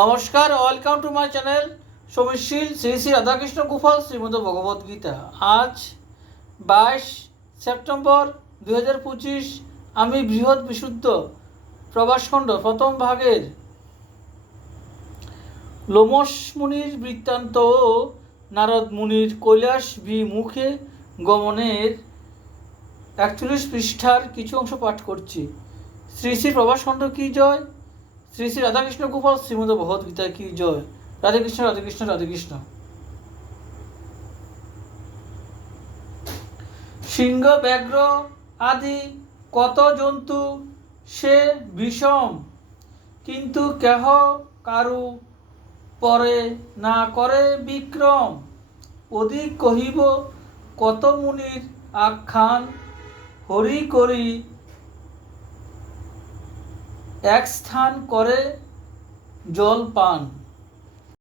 নমস্কার, welcome to my channel সমীশীল শ্রী শ্রী রাধাকৃষ্ণ গোপাল শ্রীমদ ভগবদ্গীতা। আজ 22 সেপ্টেম্বর 2025। আমি বৃহৎ বিশুদ্ধ প্রভাসখণ্ড প্রথম ভাগের লোমশ মুনির বৃত্তান্ত ও নারদ মুনির কৈলাস বিমুখে গমনের 41 পৃষ্ঠার কিছু অংশ পাঠ করছি। শ্রী শ্রী প্রভাসখণ্ড কি জয়, শ্রী শ্রী রাধাকৃষ্ণ গোপাল শ্রীমদ ভগবদ্গীতা কি জয়। রাধে কৃষ্ণ, রাধে কৃষ্ণ, রাধে কৃষ্ণ। সিংহ, ব্যাঘ্র আদি কত জন্তু সে বিষম, কিন্তু কেহ কারু পরে না করে বিক্রম। অধিক কহিব কত মুনির আখ্যান, হরি করি এক স্থান করে জল পান।